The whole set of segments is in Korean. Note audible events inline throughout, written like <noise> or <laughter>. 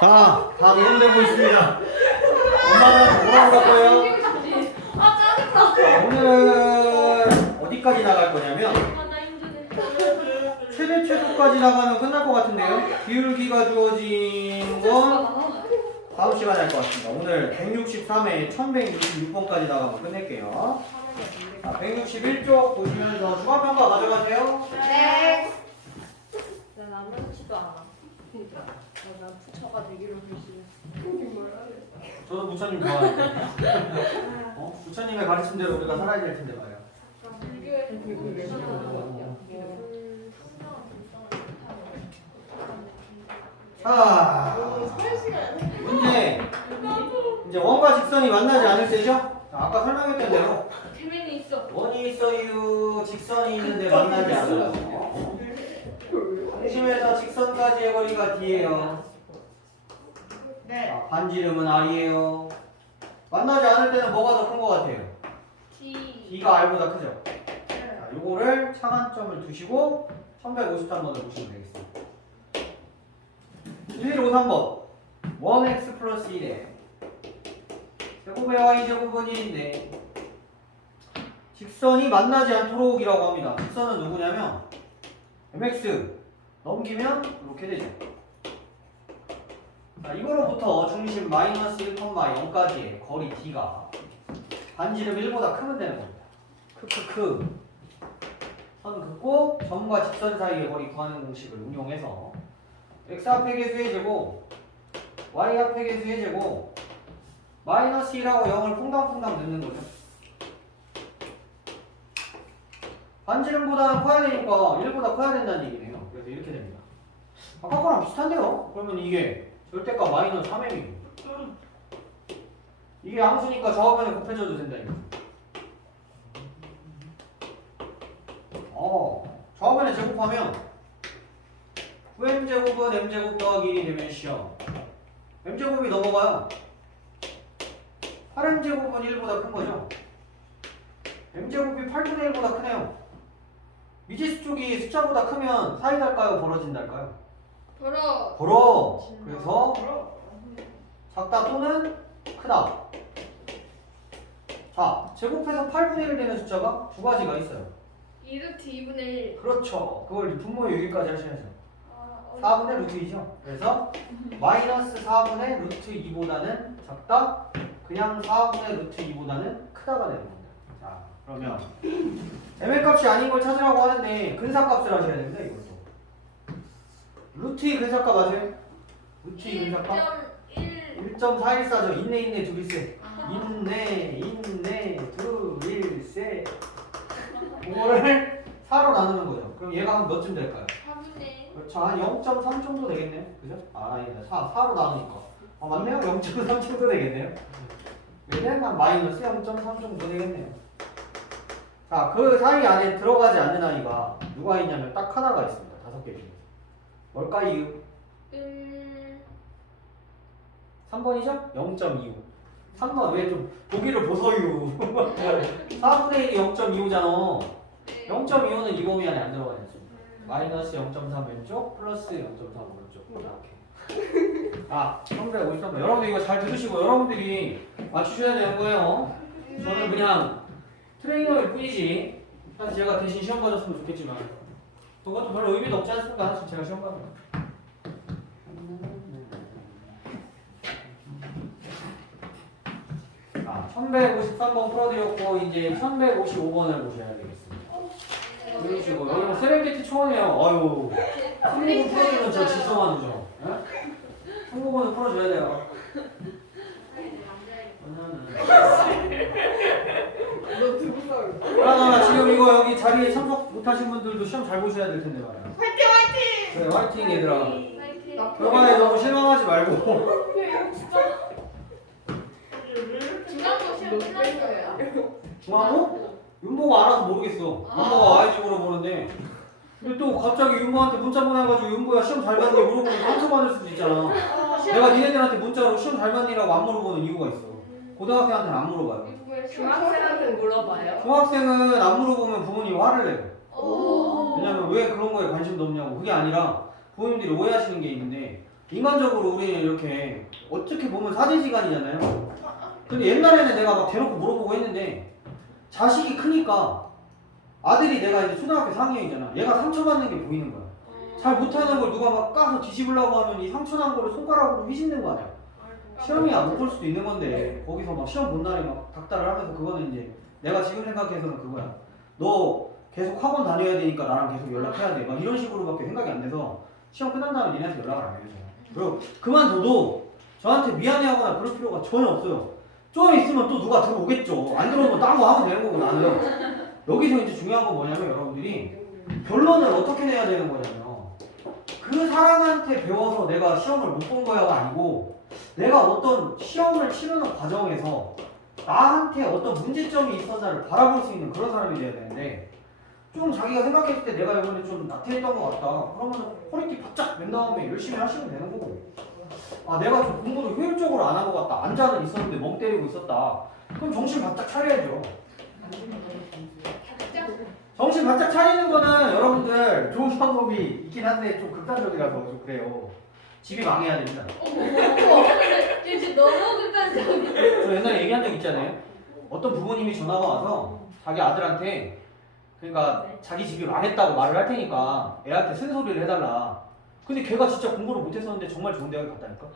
자, 다 녹음되고 있습니다. 엄마는 뭐라고 할 거예요? 아 짜증나. 오늘은 어디까지 나갈 거냐면 아나 힘드네. 최대 최소까지 나가면 끝날 것 같은데요. 기울기가 주어진 건 다음 시간에 할 것 같습니다. 오늘 163회 1166번까지 나가면 끝낼게요. 자, 161쪽 보시면서 추가평가 가져가세요. 네. 난 아무렇지도 않아. 난 부처가 되기로 결심했어. 저도 부처님 좋아해요. 어? 부처님의 가르침대로 우리가 살아야 될 텐데 말이야. 자, 문제. 이제 원과 직선이 만나지 않을 때죠? 자, 아까 설명했던 대로 태민이 있어. 원이 있어요, 직선이 있는데 만나지 않아요. 중심에서 직선까지의 거리가 D예요. 자, 반지름은 R이에요. 만나지 않을 때는 뭐가 더 큰 것 같아요? D. D가 R보다 크죠? 자, 요거를 차관점을 두시고 1153번을 보시면 되겠습니다. 1153번 1x 플러스 1에 제곱의 y 제곱은 1인데 직선이 만나지 않도록이라고 합니다. 직선은 누구냐면 mx 넘기면 이렇게 되죠. 자, 이거로부터 중심 마이너스 1,0까지의 거리 d가 반지름 1보다 크면 되는 겁니다. 크크크. 선 긋고 점과 직선 사이의 거리 구하는 공식을 응용해서 x 합의 개수의 제곱, y 합의 개수의 제곱, 마이너스 1하고 0을 퐁당퐁당 넣는 거죠. 반지름보다는 커야 되니까 1보다 커야 된다는 얘기네요. 그래서 이렇게. 아까 거랑 비슷한데요? 그러면 이게 절대값 마이너스 3m이에요. 이게 양수니까 좌우변에 곱해줘도 된다 이거. 어, 좌우변에 제곱하면 9m제곱은 m제곱 더하기 1이 되면 시험 m제곱이 넘어가요 8m제곱은 1보다 큰 거죠 m제곱이 8분의 1보다 크네요 미지수 쪽이 숫자보다 크면 사이 달까요 벌어진달까요? 벌어. 벌어 그래서 작다 또는 크다 자 제곱해서 8분의 1 되는 숫자가 두 가지가 있어요 2 루트 2분의 1. 그렇죠 그걸 분모의 여기까지 아, 4분의 루트 2죠. 그래서 <laughs> 마이너스 4분의 루트 2보다는 작다. 그냥 4분의 루트 2보다는 크다가 되는 겁니다. 자, 그러면 <laughs> m의 값이 아닌 걸 찾으라고 하는데 근사값을 하셔야 됩니다. 이것도. 루트 2 근사값 아세요? 루트 2 근사값? 1.1. 1.414죠. 인내 인내 둘일세. 아. 인내 인내 둘일세. 그거를 4로 나누는 거죠. 그럼 얘가 한 몇쯤 될까요? 4분의 그렇죠. 한0.3 정도 되겠네요. 그죠? 아, 아니다. 4, 4로 나누니까. 어, 맞네요. 0.3 정도 되겠네요. 얘는 한 마이너스 0.3 정도 되겠네요. 자, 그 사이 안에 들어가지 않는 아이가 누가 있냐면 딱 하나가 있습니다. 다섯 개 중에. 뭘까요? 1. 3번이죠? 0.25. 3번 왜 좀 보기를 보소요. 4분의 1이 0.25잖아. 네. 0.25는 이 범위 안에 안 들어가야 죠 마이너스 0.3 왼쪽 플러스 0.3 오른쪽 이렇게 아 353번 여러분들 이거 잘 들으시고 여러분들이 맞추셔야 되는 거예요 저는 그냥 트레이너일 뿐이지 사실 제가 대신 시험 봐줬으면 좋겠지만 그것도 별로 의미도 없지 않습니까 사실 제가 시험 봐도 아 1153번 풀어드렸고 이제 1155번을 보셔야 되겠습니다 그러시고 여기 뭐 세렝게티 초원이에요. 아유. 한국어 풀어주면 저 지성하는 죠. 한국어는 풀어줘야 돼요. 너 들고 싸울 하나 지금 이거 여기 자리에 참석 못하신 분들도 시험 잘 보셔야 될 텐데 말이야. 화이팅 화이팅! 그래 화이팅 얘들아. 결과에 너무 실망하지 말고. 중간고 시험 끝난 거예요. 중앙고? 윤보가 알아서 모르겠어. 윤보가 와야지 물어보는데. 근데 또 갑자기 윤보한테 문자 보내가지고 윤보야 시험 잘 봤니 물어보면 상처받을 수도 있잖아. 내가 니네들한테 문자로 시험 잘 봤니라고 안 물어보는 이유가 있어. 고등학생한테는 안 물어봐요. 중학생한테 물어봐요. 중학생은 안 물어보면 부모님이 화를 내요. 오. 왜냐면 왜 그런 거에 관심도 없냐고. 그게 아니라 부모님들이 오해하시는 게 있는데 인간적으로 우리는 이렇게 어떻게 보면 사제지간이잖아요. 근데 옛날에는 내가 막 대놓고 물어보고 했는데 자식이 크니까 아들이 내가 이제 초등학교 4학년이잖아. 얘가 상처받는 게 보이는 거야. 잘 못하는 걸 누가 막 까서 뒤집으려고 하면 이 상처난 거를 손가락으로 휘짓는 거 아니야. 시험이야 못볼 수도 있는 건데 거기서 막 시험 본 날에 막 닥달을 하면서 그거는 이제 내가 지금 생각해서는 그거야. 너 계속 학원 다녀야 되니까 나랑 계속 연락해야 돼. 막 이런 식으로밖에 생각이 안 돼서 시험 끝난 다음에 니네한테 연락을 안 해요. 그리고 그만둬도 저한테 미안해하거나 그럴 필요가 전혀 없어요. 좀 있으면 또 누가 들어오겠죠. 안 들어오면 딴 거 하면 되는 거고 나는 여기서 이제 중요한 건 뭐냐면 여러분들이 결론을 어떻게 내야 되는 거냐면 그 사람한테 배워서 내가 시험을 못 본 거야가 아니고 내가 어떤 시험을 치르는 과정에서 나한테 어떤 문제점이 있었나를 바라볼 수 있는 그런 사람이 돼야 되는데 좀 자기가 생각했을 때 내가 이번에 좀 나태했던 것 같다. 그러면 허리띠 바짝 맨 다음에 열심히 하시면 되는 거고. 아 내가 좀 공부를 효율적으로 안 한 것 같다. 앉아는 있었는데 멍 때리고 있었다. 그럼 정신 바짝 차려야죠. 정신 바짝 차리는 거는 여러분들 좋은 방법이 있긴 한데 좀 극단적이라서 좀 그래요 집이 망해야 됩니다 이제 너무 극단적이야. 저 옛날에 얘기한 적 있잖아요. 어떤 부모님이 전화가 와서 자기 아들한테 그러니까 자기 집이 망했다고 말을 할 테니까 애한테 쓴소리를 해달라. 근데 걔가 진짜 공부를 못했었는데 정말 좋은 대학을 갔다니까.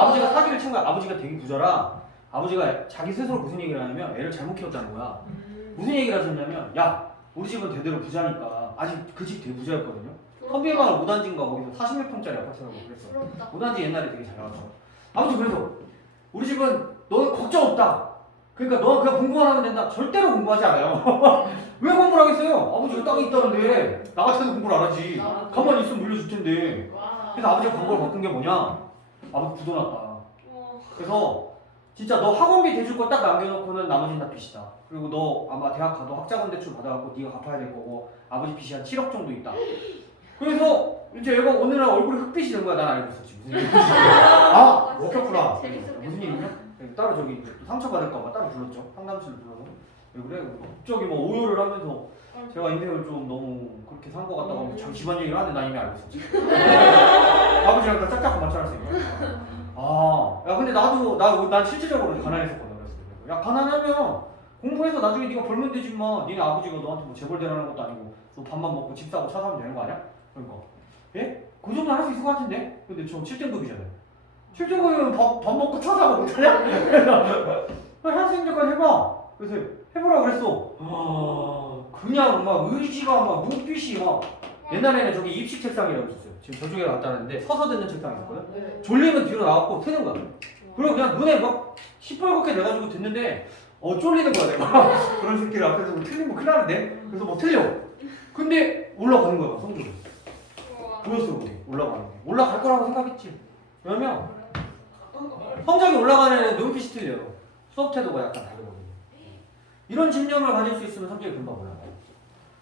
아버지가 사기를 친 거야. 아버지가 되게 부자라. 아버지가 자기 스스로 무슨 얘기를 하냐면 애를 잘못 키웠다는 거야. 무슨 얘기를 하셨냐면 야 우리 집은 대대로 부자니까 아직 그집 되게 부자였거든요. 못 앉은가 거기서 40몇 평짜리 아파트라고 그랬어. 부럽다. 오단지 옛날에 되게 잘 나왔죠. 아무튼 그래서 우리 집은 너는 걱정 없다. 그러니까 너 그냥 공부만 하면 된다. 절대로 공부하지 않아요. <laughs> 왜 공부를 하겠어요? 아버지가 땅이 있다는데 나 같아도 공부를 안 하지. 가만히 있으면 물려줄 텐데. 와. 그래서 아버지가 광고를 바꾼 게 뭐냐? 아버지 부도났다. 어. 그래서 진짜 너 학원비 대줄 거 딱 남겨놓고는 나머지는 다 빚이다. 그리고 너 아마 대학 가도 학자금 대출 받아갖고 네가 갚아야 될 거고 아버지 빚이 한 7억 정도 있다. 그래서 이제 얘가 어느 날 얼굴에 흑빛이 된 거야. 난 알고 있었지. 무슨 일인지. <laughs> 아, 먹혔구나. 재밌었겠다. 무슨 일이냐? 네, 따로 저기 이제 또 상처 받을까봐 따로 불렀죠. 상담실을 불러서. 왜 그래? 갑자기 뭐 오열을 하면서 제가 인생을 좀 너무 그렇게 산 것 같다고 하면서 자기 집안 얘기를 하는데 난 이미 알고 있었지. <laughs> 아버지랑 다 짝짝 맞춰놨으니까. 아, 야 근데 나도 나 난 실질적으로 가난했었거든. 야 가난하면 공부해서 나중에 네가 벌면 되지 마. 니네 아버지가 너한테 뭐 재벌대라는 것도 아니고 너 밥만 먹고 집 사고 차 사면 되는 거 아니야? 그러니까 예? 그 정도 할 수 있을 것 같은데? 근데 저 7등급이잖아요. 7등급이면 밥, 밥 먹고 차 사고 못하냐? 그래서 할수 있는 데까지 해봐. 그래서 해보라 그랬어. 아, 그냥 막 의지가 막 눈빛이 막 옛날에는 저기 입식 책상이라고 있었어요. 지금 저쪽에 갔다는데 서서 듣는 책상이 있었거든. 네. 졸리면 뒤로 나왔고 트는 거야. 그리고 그냥 눈에 막 시뻘겋게 돼가지고 듣는데 어 쫄리는 거야 내가 <laughs> 그런 새끼를 앞에서 뭐 틀리면 큰일 나는데 그래서 뭐 틀려 근데 올라가는 거야 성적이 우 와. 보였어 우리 올라가는 게 올라갈 거라고 생각했지. 왜냐면 성적이 올라가는 애는 눈빛이 틀려요 수업 태도가 약간 다르거든요. 이런 집념을 가질 수 있으면 성적이 금방 올라가요.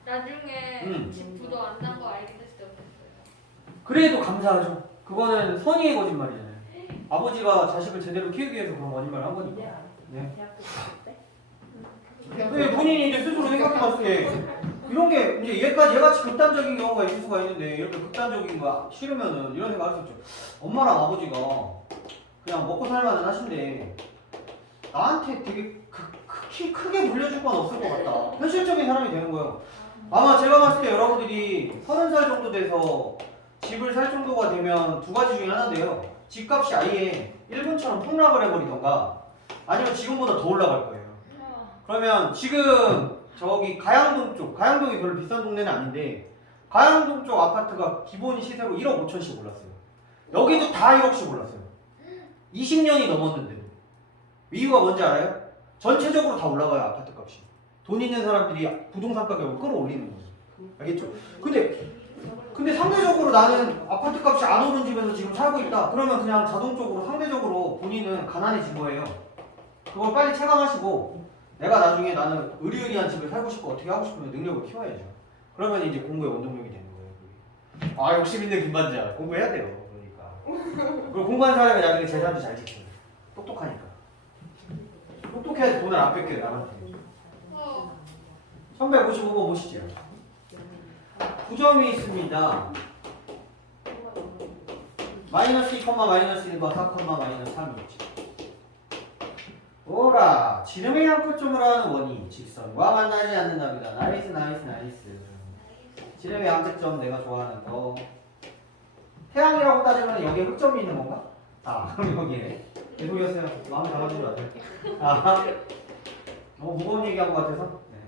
나중에 음. 집 부도 안 난 거 알게 됐을 때 어땠어요? 그래도 감사하죠. 그거는 선의의 거짓말이잖아요. 아버지가 자식을 제대로 키우기 위해서 그런 거짓말을 한 거니까. 네. 네, 본인이 이제 스스로 생각해봤을 때 이런 게 이제 얘까지 얘같이 극단적인 경우가 있을 수가 있는데 이렇게 극단적인 거 싫으면은 이런 생각 할 수 있죠. 엄마랑 아버지가 그냥 먹고 살만은 하신데 나한테 되게 크, 크, 크게 물려줄 건 없을 것 같다. 현실적인 사람이 되는 거예요. 아마 제가 봤을 때 여러분들이 서른 살 정도 돼서 집을 살 정도가 되면 두 가지 중에 하나인데요. 집값이 아예 일본처럼 폭락을 해버리던가 아니면 지금보다 더 올라갈 거예요. 그러면 지금 저기 가양동 쪽, 가양동이 별로 비싼 동네는 아닌데 가양동 쪽 아파트가 기본 시세로 1억 5천씩 올랐어요. 여기도 다 1억씩 올랐어요. 20년이 넘었는데 이유가 뭔지 알아요? 전체적으로 다 올라가요 아파트 값이. 돈 있는 사람들이 부동산 가격을 끌어올리는 거죠. 알겠죠? 근데 근데 상대적으로 나는 아파트 값이 안 오른 집에서 지금 살고 있다. 그러면 그냥 자동적으로 상대적으로 본인은 가난해진 거예요. 그걸 빨리 체감하시고 내가 나중에 나는 의리의리한 집을 살고 싶고 어떻게 하고 싶으면 능력을 키워야죠. 그러면 이제 공부의 원동력이 되는 거예요. 아 욕심 있는 김반장 공부해야 돼요. 그러니까. 그리고 공부한 사람이 나중에 재산도 잘 지켜요. 똑똑하니까. 똑똑해야지 돈을 안 뺏겨요 남한테. 어. 1155번 보시죠. 9점이 있습니다. 마이너스 2, 마이너스 1과 4, 마이너스 3이 있지. 오라 지름의 양 끝점으로 하는 원이 직선과 만나지 않는 답이다. 나이스 나이스 나이스. 지름의 양끝점 내가 좋아하는 거. 태양이라고 따지면 여기에 흑점이 있는 건가? 아 <laughs> 그럼 여기에. 계속이었어요. 마음 잡아주지 마세요. 아 너무 무거운 얘기한 것 같아서. 네.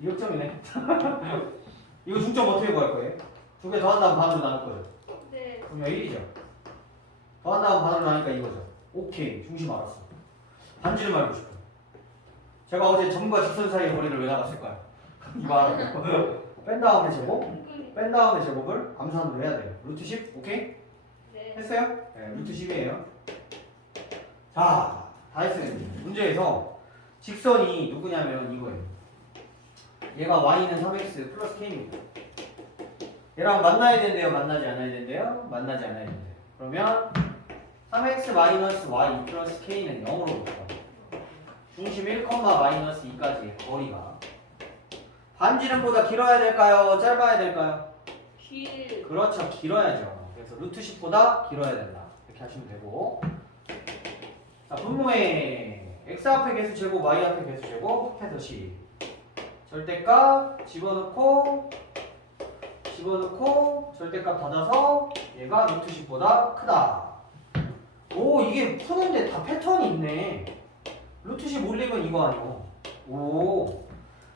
이 흑점이네. <laughs> 이거 중점 어떻게 구할 거예요? 두 개 더한 다음 반으로 나눌 거예요. 네. 그럼 여기 1이죠. 더한 다음 반으로 나니까 이거죠. 오케이. 중심 알았어. 반지름 알고 싶어요. 제가 어제 점과 직선 사이의 거리를 왜 나갔을까요? 이거 알아요. 뺀 다음에 제곱, 뺀 다음에 제곱을 암산으로 해야 돼요. 루트 10? 오케이? 네. 했어요? 네, 루트 10이에요. 자, 다 했어요. 문제에서 직선이 누구냐면 이거예요. 얘가 y는 3x 플러스 k입니다. 얘랑 만나야 된대요? 만나지 않아야 된대요? 만나지 않아야 된대요. 그러면 3x 마이너스 y 플러스 k는 0으로 볼까요? 중심 1, 마이너스 2까지의 거리가 반지름보다 길어야 될까요? 짧아야 될까요? 길. 그렇죠. 길어야죠. 그래서 루트 10보다 길어야 된다. 이렇게 하시면 되고. 자, 분모에 x 앞에 개수 제곱, y 앞에 개수 제곱 해서 10. 절대값 집어넣고 집어넣고 절대값 닫아서 얘가 루트 10보다 크다. 오, 이게 푸는데 다 패턴이 있네. 루트 10 올리면 이거 아니오. 오.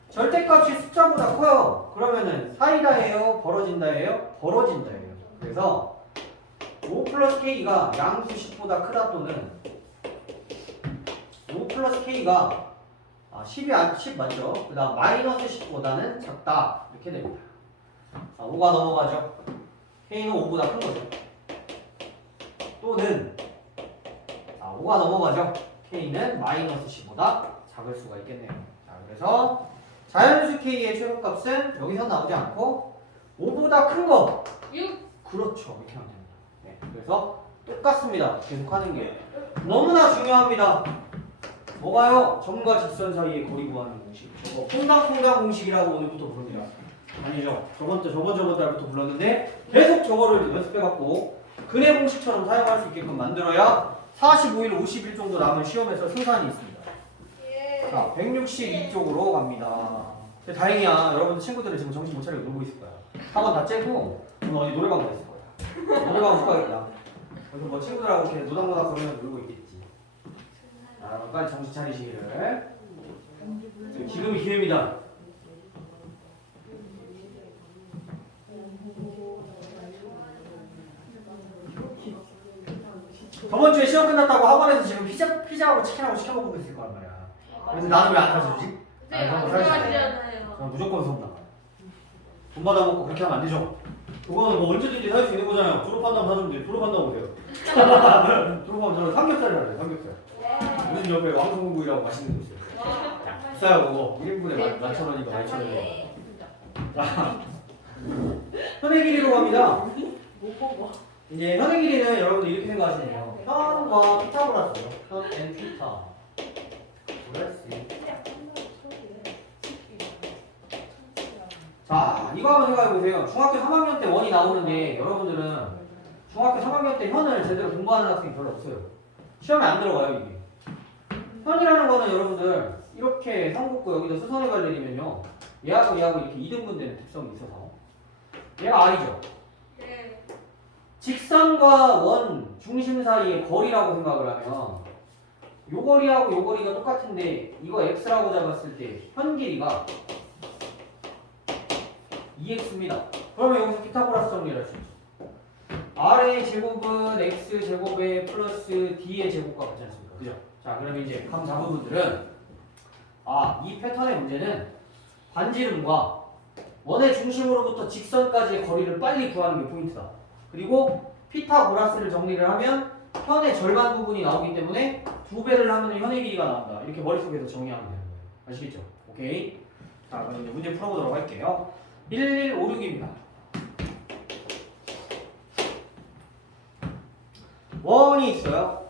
절대값이 숫자보다 커요. 그러면은 사이다예요, 벌어진다예요, 벌어진다예요. 그래서 5 플러스 k가 양수 10보다 크다 또는 5 플러스 k가 아, 10이 안, 10 맞죠? 그 다음 마이너스 10보다는 작다. 이렇게 됩니다. 자, 5가 넘어가죠. k는 5보다 큰 거죠. 또는 자, 5가 넘어가죠. k는 마이너스 10보다 작을 수가 있겠네요. 자, 그래서 자연수 k의 최소값은 여기서 나오지 않고 5보다 큰 거. 6. 그렇죠. 이렇게 하면 됩니다. 네, 그래서 똑같습니다. 계속 하는 게 너무나 중요합니다. 뭐가요? 점과 직선 사이의 거리 구하는 공식. 저거 퐁당퐁당 공식이라고 오늘부터 부릅니다. 아니죠. 저번 때 저번 저번 달부터 불렀는데 계속 저거를 연습해갖고 근해 공식처럼 사용할 수 있게끔 만들어야 45일, 50일 정도 남은 시험에서 승산이 있습니다. 예. 자, 162쪽으로 갑니다. 근데 다행이야. 여러분 친구들은 지금 정신 못 차리고 놀고 있을 거야. 학원 다 째고 오늘 어디 노래방 가 있을 거야. 노래방 못 가겠다. 그래서 뭐 친구들하고 이렇게 노닥노닥 거리면서 놀고 있겠지. 자, 빨리 정신 차리시기를. 지금이 기회입니다. 저번 주에 시험 끝났다고 학원에서 지금 피자, 피자하고 치킨하고 시켜 먹고 있을 거란 말이야. 근데 나는 왜 안 사주지? 네, 아, 안. 좋아하시잖아요. 저는 무조건 선다. 돈 받아먹고 그렇게 하면 안 되죠. 그거는 뭐 언제든지 살 수 있는 거잖아요. 졸업한다면 사주면 돼. 졸업한다고 오세요. <laughs> 졸업하면 저는 삼겹살이라요 삼겹살. 요즘 옆에 왕성국이라고 맛있는 거 있어요. 비싸요 그거. 1인분에 11,000원인가 12,000원인가. 자, <laughs> 현의 길이로 갑니다. 못 먹어. 이제 현의 길이는 여러분들 이렇게 생각하시면 돼요. 현과 피타고라스요. 현 and 피타. 그렇지. 자, 이거 한번 생각해 보세요. 중학교 3학년 때 원이 나오는데 여러분들은 중학교 3학년 때 현을 제대로 공부하는 학생이 별로 없어요. 시험에 안 들어가요, 이게. 현이라는 거는 여러분들 이렇게 삼국구 여기다 수선의 관련이면요. 얘하고 얘하고 이렇게 이등분 되는 특성이 있어서 얘가 R이죠. 네. 직선과 원 중심 사이의 거리라고 생각을 하면 요 거리하고 요 거리가 똑같은데 이거 x라고 잡았을 때 현 길이가 2x입니다. 그러면 여기서 피타고라스 정리를 할 수 있죠. r의 제곱은 x 제곱의 플러스 d의 제곱과 같지 않습니까? 그죠? 자, 그러면 이제 감 잡은 분들은 아, 이 패턴의 문제는 반지름과 원의 중심으로부터 직선까지의 거리를 빨리 구하는 게 포인트다. 그리고 피타고라스를 정리를 하면 현의 절반 부분이 나오기 때문에 두 배를 하면 현의 길이가 나온다. 이렇게 머릿속에서 정의하면 되는 거예요. 아시겠죠? 오케이. 자, 그럼 이제 문제 풀어보도록 할게요. 1156입니다. 원이 있어요.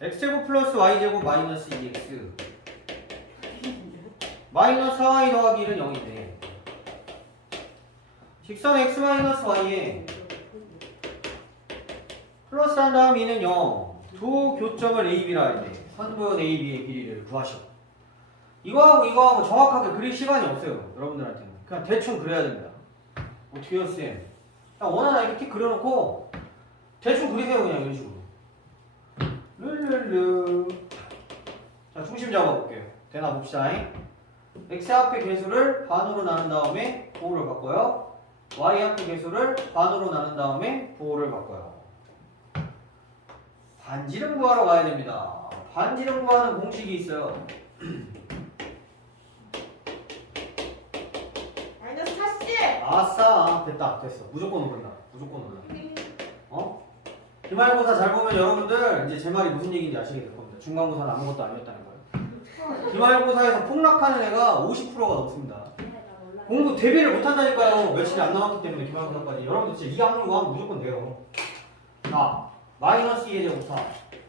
x제곱 플러스 y제곱 마이너스 2x 마이너스 4y 더하기 1은 0인데 직선 x-y에 플러스 한 다음 이는 0. 두 교점을 AB라 할때 선분 AB의 길이를 구하시오. 이거하고 이거하고 정확하게 그릴 시간이 없어요. 여러분들한테는. 그냥 대충 그려야 됩니다. 어떻게 해요, 쌤? 그냥 원하나 이렇게 틱 그려놓고 대충 그리세요, 그냥 이런 식으로. 룰루루. 자, 중심 잡아볼게요. 되나 봅시다. x 앞의 개수를 반으로 나눈 다음에 부호를 바꿔요. Y 앞의 개수를 반으로 나눈 다음에 부호를 바꿔요. 반지름 구하러 가야 됩니다. 반지름 구하는 공식이 있어요. <clears throat> 마이너스 40. 아싸 됐다 됐어 무조건 오른다 무조건 오른다 어? 기말고사 잘 보면 여러분들 이제 제 말이 무슨 얘기인지 아시게 될 겁니다 중간고사는 아무것도 아니었다는 거예요 기말고사에서 폭락하는 애가 50%가 넘습니다 공부 대비를 못 한다니까요 며칠이 안 남았기 때문에 기말고사까지 여러분들 진짜 이 학년과 하면 무조건 돼요 자 마이너스 2의 제곱 4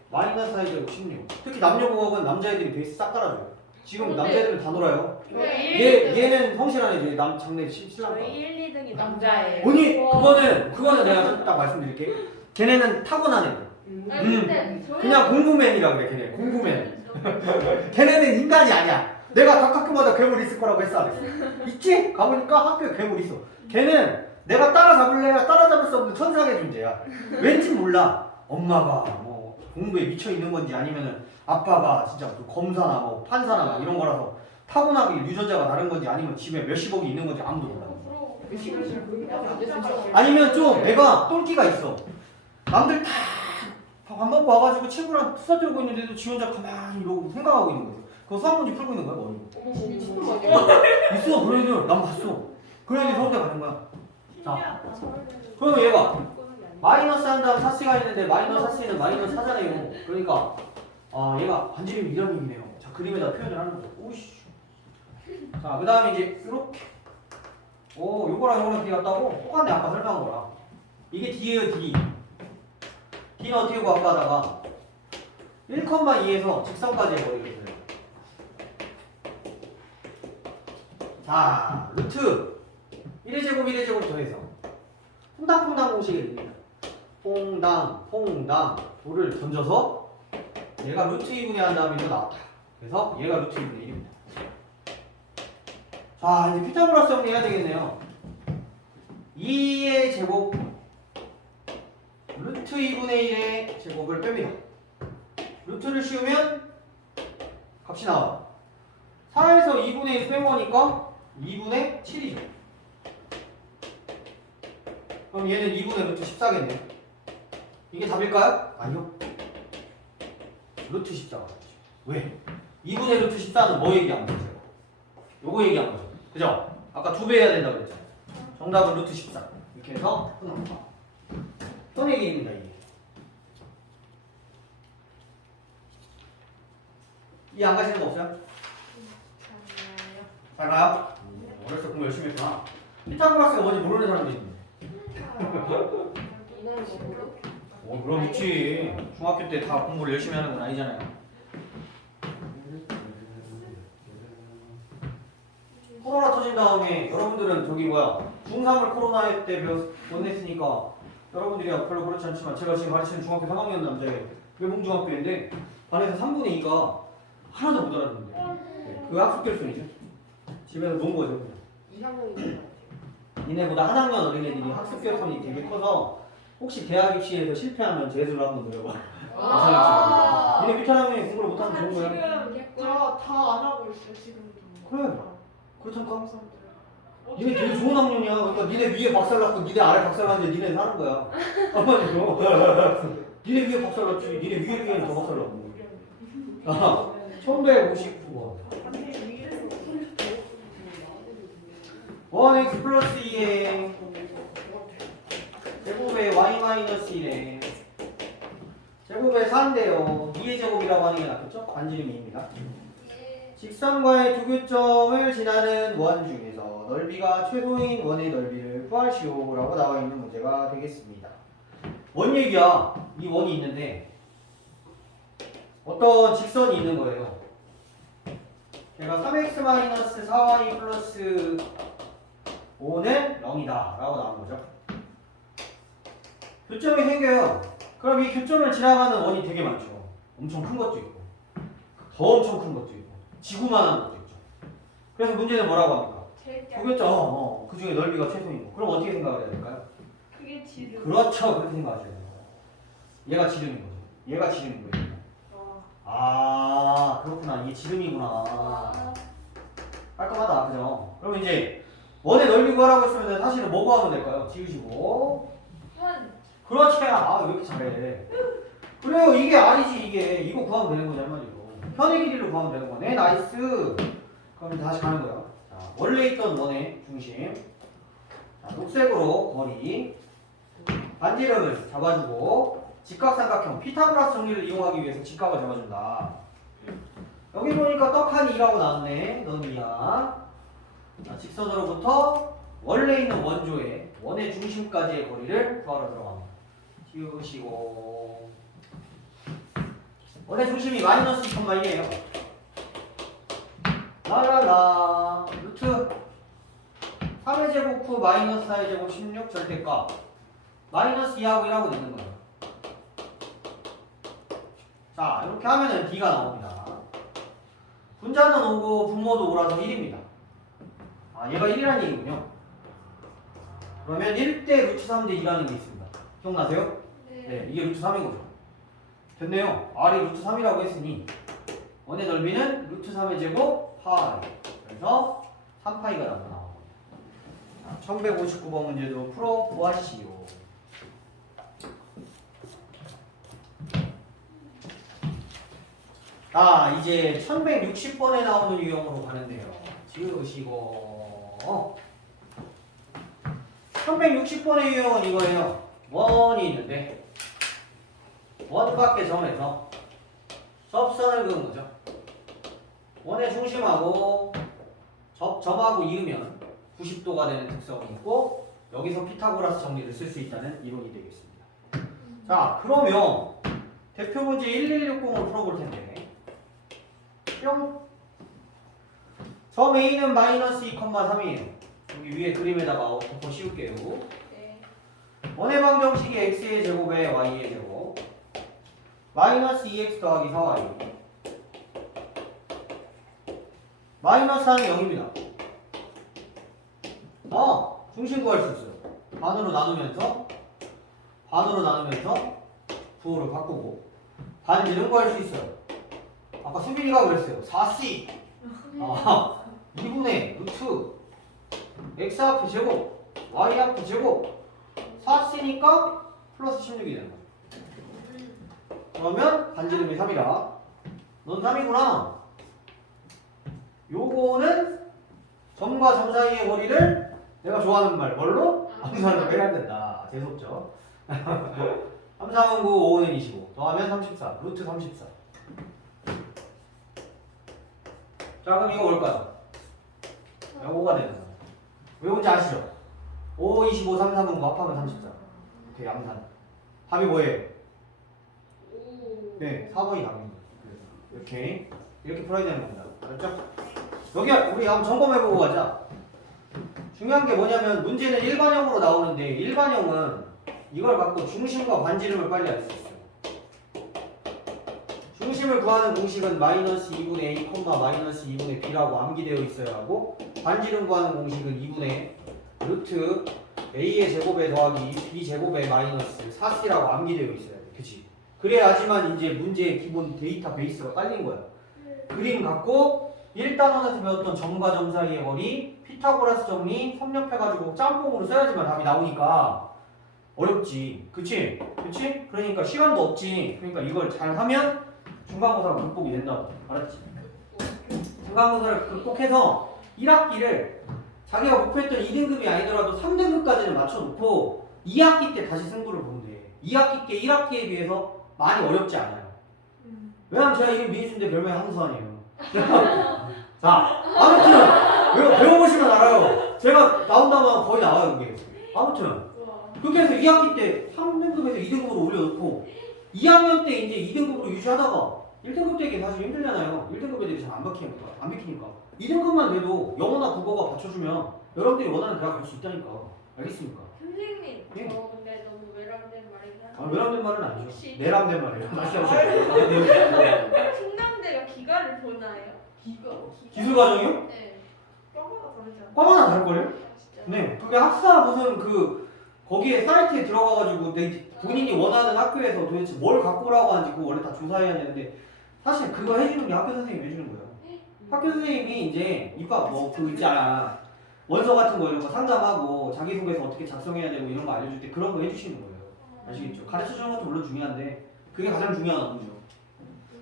마이너스 4의 제곱 16 특히 남녀공학은 남자애들이 베이스 싹 깔아줘요 지금 근데- 남자애들은 다 놀아요 네. 얘, 얘는 성실한 애지 남 장래 시- 신랑 저희 1, 2등이 남자예요. 언니 그거는 그거는 내가 딱 말씀드릴게. 걔네는 타고난 애들. 아니, 근데 저희- 그냥 공부맨이라 그래 걔네. 공부맨. <laughs> 걔네는 인간이 아니야. 내가 각 학교마다 괴물 있을 거라고 했어 안 했어? 있지? 가보니까 학교에 괴물 있어. 걔는 내가 따라잡을래야 따라잡을 수 없는 천상의 존재야. 왠지 몰라. 엄마가 뭐 공부에 미쳐 있는 건지 아니면은 아빠가 진짜 뭐 검사나 뭐 판사나 막 이런 거라서 타고나게 유전자가 다른 건지 아니면 집에 몇십억이 있는 건지 아무도 몰라. 아니면 좀 애가 똘끼가 있어. 남들 다 밥 먹고 와가지고 친구랑 수다 떨고 있는데도 지 혼자 가만히 이러고 생각하고 있는 거지. 그거 수학 문제 풀고 있는 거야, 머리로. 있어, 그런 애들. 난 봤어. 그런 애들이 서울대 가는 거야. 자, 그러면 얘가 마이너스 한 다음 사씨가 있는데 마이너스 사씨는 마이너스 사잖아요. 그러니까 아 얘가 반지름이 이런 얘기네요. 자, 그림에다 표현을 하는 거죠. 오씨. 자, 그 다음에 이제 이렇게. 오, 요거랑 요거랑 D 같다고? 똑같네, 아까 설명한 거랑. 이게 D예요, D. D는 어떻게 구할까 하다가 1,2에서 직선까지 해버리겠어요. 자, 루트 1의 제곱 1의 제곱 더해서 퐁당퐁당 공식이 됩니다. 퐁당, 퐁당 돌을 던져서 얘가 루트 2분의 한 다음에 또 나왔다. 그래서 얘가 루트 2분의 1입니다. 자, 이제 피타고라스 정리해야 되겠네요. 2의 제곱 루트 2분의 1의 제곱을 뺍니다. 루트를 씌우면 값이 나와. 4에서 2분의 1 빼보니까 2분의 7이죠. 그럼 얘는 2분의 루트 14겠네요. 이게 답일까요? 아니요. 루트 14가 답이죠. 왜? 2분의 루트 14는 뭐 얘기한 거죠? 요거 얘기한 거죠. 그죠? 아까 두 배 해야 된다고 그랬잖아요. 정답은 루트 14. 이렇게 해서 끝납니다. 어떤 얘기입니다, 이게. 이해 안 가시는 거 없어요? 잘 가요? 어렸을 때 공부 열심히 했구나. 피타고라스가 뭔지 모르는 사람도 있는데. 어, 그럼 있지. 중학교 때 다 공부를 열심히 하는 건 아니잖아요. 코로나 터진 다음에 여러분들은 저기 뭐야 중3을 코로나 때 배웠, 보냈으니까 여러분들이 별로 그렇지 않지만 제가 지금 가르치는 중학교 3학년 남자애 외봉중학교인데 반에서 3분의 2가 하나도 못 알아듣는데. 네, 그 학습 결손이죠. 집에서 논 거죠 그냥. 니네보다 한 학년 어린애들이 학습 결손이 되게 커서 혹시 대학 입시에서 실패하면 재수를 한번 노려봐. 아. 니네 비탄 학년이 공부를 못하면 좋은 거야? 지금 다다안 하고 있어요 지금도. 그래. 그렇다니까 니네 되게 좋은 학년이야. 그러니까 니네 위에 박살 났고 니네 아래 박살 났는데 니네 사는 거야. 한마디로. <laughs> 니네 위에 박살 났지. 니네 위에 위에는 더 박살 나고. 아, 1159번. 1x 플러스 2에 제곱에 y 마이너스 1에 제곱에 4인데요. 2의 제곱이라고 하는 게 낫겠죠? 반지름이 2입니다. 직선과의 두 교점을 지나는 원 중에서 넓이가 최소인 원의 넓이를 구하시오 라고 나와 있는 문제가 되겠습니다. 원 얘기야. 이 원이 있는데 어떤 직선이 있는 거예요. 걔가 3x-4y 플러스 5는 0이다 라고 나온 거죠 교점이 생겨요 그럼 이 교점을 지나가는 원이 되게 많죠 엄청 큰 것도 있고 더 엄청 큰 것도 있고 지구만한 있죠. 그래서 문제는 뭐라고 합니까? 작은 그겠죠. 어, 그 중에 넓이가 최소이고. 그럼 어떻게 생각을 해야 될까요? 그게 지름. 그렇죠. 그렇게 생각하셔야 돼요. 얘가 지름인 거죠. 얘가 지름인 거예요. 와. 아 그렇구나. 이게 지름이구나. 와. 깔끔하다. 그죠? 그럼 이제 원의 넓이 구하라고 했으면 사실은 뭐 구하면 될까요? 지우시고. 원. 그렇지. 아 왜 이렇게 잘해? 그래요. 이게 아니지 이게. 이거 구하면 되는 한마디로 현의 길이로 구하면 되는 거네. 나이스. 그럼 다시 가는 거야 자, 원래 있던 원의 중심. 자, 녹색으로 거리. 반지름을 잡아주고 직각삼각형 피타고라스 정리를 이용하기 위해서 직각을 잡아준다. 여기 보니까 떡하니 2라고 나왔네. 너는 이야. 자, 직선으로부터 원래 있는 원조의 원의 중심까지의 거리를 구하러 들어갑니다. 지우시고 원의 중심이 마이너스 2,1이에요. 라라라. 루트. 3의 제곱 후 마이너스 4의 제곱 16 절대값. 마이너스 2하고 1하고 되는 거예요. 자 이렇게 하면은 D가 나옵니다. 분자는 오고 분모도 오라서 1입니다. 아 얘가 1이라는 얘기군요. 그러면 1대 루트 3대 2라는 게 있습니다. 기억나세요? 네, 이게 루트 3인 거죠. 됐네요. R이 루트 3이라고 했으니 원의 넓이는 루트 3의 제곱 파이. 그래서 3파이가 나와. 자, 1159번 문제도 풀어 보아시오. 아, 이제 1160번에 나오는 유형으로 가는데요. 지우시고 1160번의 유형은 이거예요. 원이 있는데 원밖에 점에서 접선을 그은 거죠. 원의 중심하고 접, 점하고 이으면 90도가 되는 특성이 있고 여기서 피타고라스 정리를 쓸 수 있다는 이론이 되겠습니다. 자 그러면 대표 문제 1160을 풀어볼 텐데 뿅 점 A는 마이너스 2,3이에요. 여기 위에 그림에다가 덮어 씌울게요. 네. 원의 방정식이 x의 제곱에 y의 제곱 마이너스 2x 더하기 4y 마이너스 4는 0입니다. 아 중심 구할 수 있어요. 반으로 나누면서 반으로 나누면서 부호를 바꾸고 반지름 구할 수 있어요. 아까 수빈이가 그랬어요. 4c 아 2분의 루트. X 앞에 제곱 y 앞에 제곱. 4c니까 플러스 16이 되는 거야. 그러면 반지름이 3이라. 넌 3이구나. 요거는 점과 점 사이의 거리를 내가 좋아하는 말 뭘로? 암산을 해야 된다. 재수없죠. 3, 4은 9, 5는 25. 더하면 34. 루트 34. 자 그럼 이거 뭘까요? 요거가 되는 거야. 왜 뭔지 아시죠? 5, 25, 3, 3은 합하면 34. 오케이, 양산. 답이 뭐예요? 오. 네, 4번이 답입니다. 이렇게 이렇게 풀어야 되는 겁니다. 알았죠? 여기 우리 한번 점검해 보고 가자. 중요한 게 뭐냐면 문제는 일반형으로 나오는데 일반형은 이걸 갖고 중심과 반지름을 빨리 알 수 있어요. 중심을 구하는 공식은 마이너스 2분의 a, 마이너스 2분의 b라고 암기되어 있어야 하고 반지름 구하는 공식은 2분의 루트 a의 제곱에 더하기 b 제곱에 마이너스 4c라고 암기되어 있어야 돼. 그치? 그래야지만 이제 문제의 기본 데이터 베이스가 깔린 거야. 그림 갖고 1단원에서 배웠던 점과 점 사이의 거리, 피타고라스 정리 섭렵해가지고 짬뽕으로 써야지만 답이 나오니까 어렵지. 그치? 그치? 그러니까 시간도 없지. 그러니까 이걸 잘 하면 중간고사가 극복이 된다고. 알았지? 중간고사를 극복해서 1학기를 자기가 목표했던 2등급이 아니더라도 3등급까지는 맞춰놓고 2학기 때 다시 승부를 보면 돼. 2학기 때 1학기에 비해서 많이 어렵지 않아요. 음. 왜냐면 제가 이름 민수인데 별명이 한수환이에요. <laughs> 자, 아무튼 이거 배워보시면 알아요. 제가 나온다면 거의 나와요 그게. 아무튼. 그렇게 해서 2학기 때 3등급에서 2등급으로 올려놓고 2학년 때 이제 2등급으로 유지하다가 1등급 되기 사실 힘들잖아요. 1등급 애들이 잘안 박히니까 안 비키니까 2등급만 돼도 영어나 국어가 받쳐주면 여러분들이 원하는 대학 갈 수 있다니까. 알겠습니까? 선생님, 예. 저 외람된 말은 아니죠. 혹시- 내람된 말이에요. 다시 하세요. 충남대가 기가를 보나요? 기가. 기술 과정이요? 네. 과마다 다르지 않아요? 과마다 다를걸요? 진짜. 네. 그게 학사 무슨 그 거기에 사이트에 들어가가지고 내 본인이 원하는 학교에서 도대체 뭘 갖고 오라고 하는지 그거 원래 다 조사해야 되는데 사실 그거 해주는 게 학교 선생님이 해주는 거예요. 학교 선생님이 이제 입학 뭐그 있잖아 원서 같은 거 이런 거 상담하고 자기소개서 어떻게 작성해야 되고 이런 거 알려줄 때 그런 거 해주시는 거예요. 아시겠죠? 가르쳐 주는 것도 물론 중요한데 그게 가장 중요한 업무죠.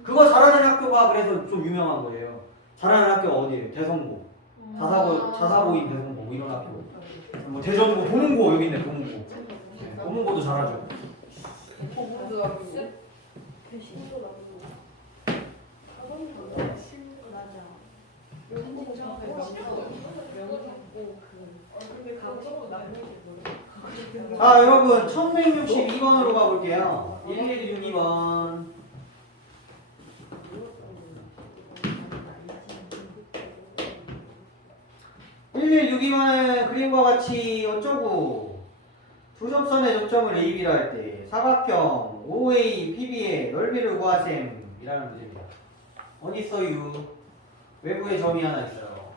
그거 잘하는 학교가 그래서 좀 유명한 거예요. 잘하는 학교가 어디예요? 대성고, 자사고, 자사고인 대성고 뭐 이런 학교. 뭐 대전고, 도문고 여기 있네 도문고. 네, 도문고도 잘하죠. 자 여러분 1162번으로 가볼게요. 1162번. 1162번은 그림과 같이 어쩌고 두 접선의 접점을 AB라 할 때 사각형 OA, PB의 넓이를 구하셈 이라는 문제입니다. 어디 있어요? 외부에 점이 하나 있어요.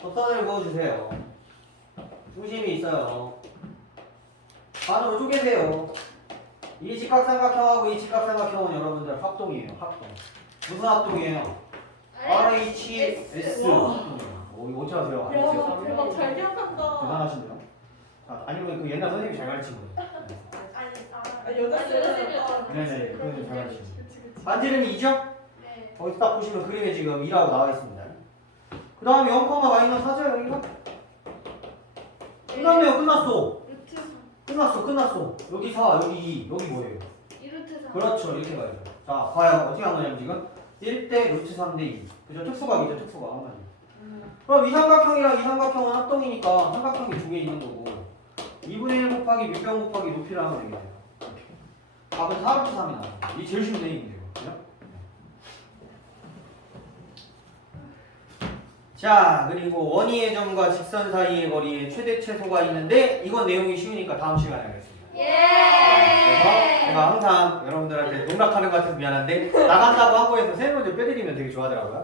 접선을 그어주세요. 중심이 있어요. 반으로 쪼개세요. 이 직각삼각형하고 이 직각삼각형은 여러분들 합동이에요. 합동. 무슨 합동이에요? RHS. 오, 이거 어떻게 하세요? 와, 대박 잘 기억한다. 대단하시네요. 자, 아니면 그 옛날 선생님이 잘 가르친 거예요. 아니, <laughs> 아, 아, 여자 선생님이었잖아. 네네, 그거는 잘 가르친 거예요. 그치, 그치. 반지름이 2죠? 네. 거기서 딱 보시면 그림에 지금 2라고 나와 있습니다. 그 다음에 0, 마이너스 4죠, 여기가? 끝났네요, 끝났어. 루트 3. 끝났어, 끝났어. 여기 4, 여기 2, 여기 뭐예요? 2루트 3. 그렇죠, 이렇게 가야죠. 자, 봐요. 어떻게 한 거냐면 지금 1대 루트 3대 2. 그죠? 특수각이죠, 특수각. 한 가지. 그럼 이 삼각형이랑 이 삼각형은 합동이니까 삼각형이 두 개 있는 거고 2분의 1 곱하기 밑변 곱하기 높이를 하면 되겠네요. 답은 4 루트 3이 나와요. 이 제일 쉬운 내용인데요. 그죠? 자, 그리고 원위의 점과 직선 사이의 거리에 최대 최소가 있는데 이건 내용이 쉬우니까 다음 시간에 하겠습니다. 그래서 제가 항상 여러분들한테 농락하는 것 같아서 미안한데 나간다고 한 거에서 세 번째 빼드리면 되게 좋아하더라고요.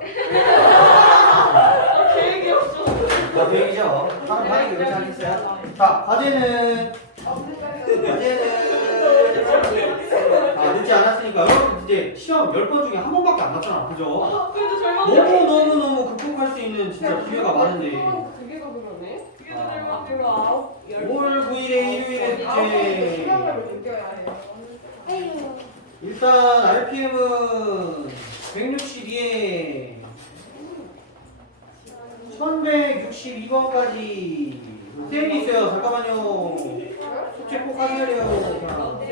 계획이 없어. 뭐 계획이죠? 사람 다니기 그렇지 않겠어요? 자, 과제는 과제는 아, 늦지 않았으니까 여러분 이제 시험 10번 중에 한 번밖에 안 났잖아. 그죠? 그래도 절망. 너무 너무 너무 있는 진짜 기회가 많은데 그게 더 그러네. 그래도 절망. 그리고 아홉 열. 5월 9일에 일요일에 아홉 이제 수량을 느껴야 해요. 일단 RPM은 162에 1162번까지 쌤이 있어요. 잠깐만요. 숙제 꼭 하셔야 돼요. 쌤.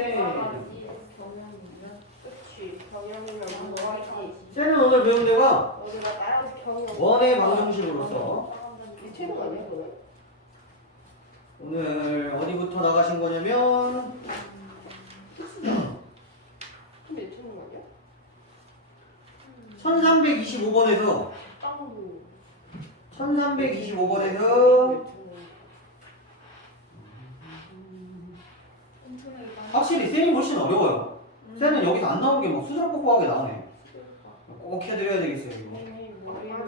그치. 경영이면 뭐하지? 쌤은 오늘 배운 데가. 원의 방정식으로서 아니야 그거? 오늘 어디부터 나가신 거냐면 근데 미치는 거 아니야? 1325번에서 땅구. 1325번에서 엄청나게 많아. 확실히 쌤이 훨씬 어려워요. 쌤은 여기서 안 나온 게 뭐 수정 뻑뻑하게 나오네. 꼭 해드려야 되겠어요. 이거.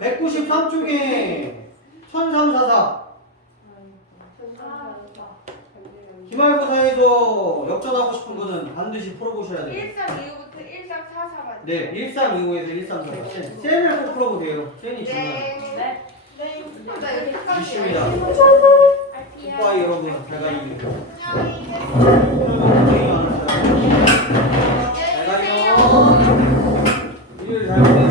193쪽에 1344 기말고사에서 역전하고 싶은 거는 반드시 풀어보셔야 돼요. 13 이후부터 1344만. 네, 1325에서 1344. 쌤을 꼭 풀어보세요. 쌤이 정말 네. 네. 나 여기 열심히다. 오빠이 여러분, 잘 가십니다. 안녕히 계세요. 오늘도 고생이 많으셨어요. 잘 가세요. 일요일 잘 보내세요.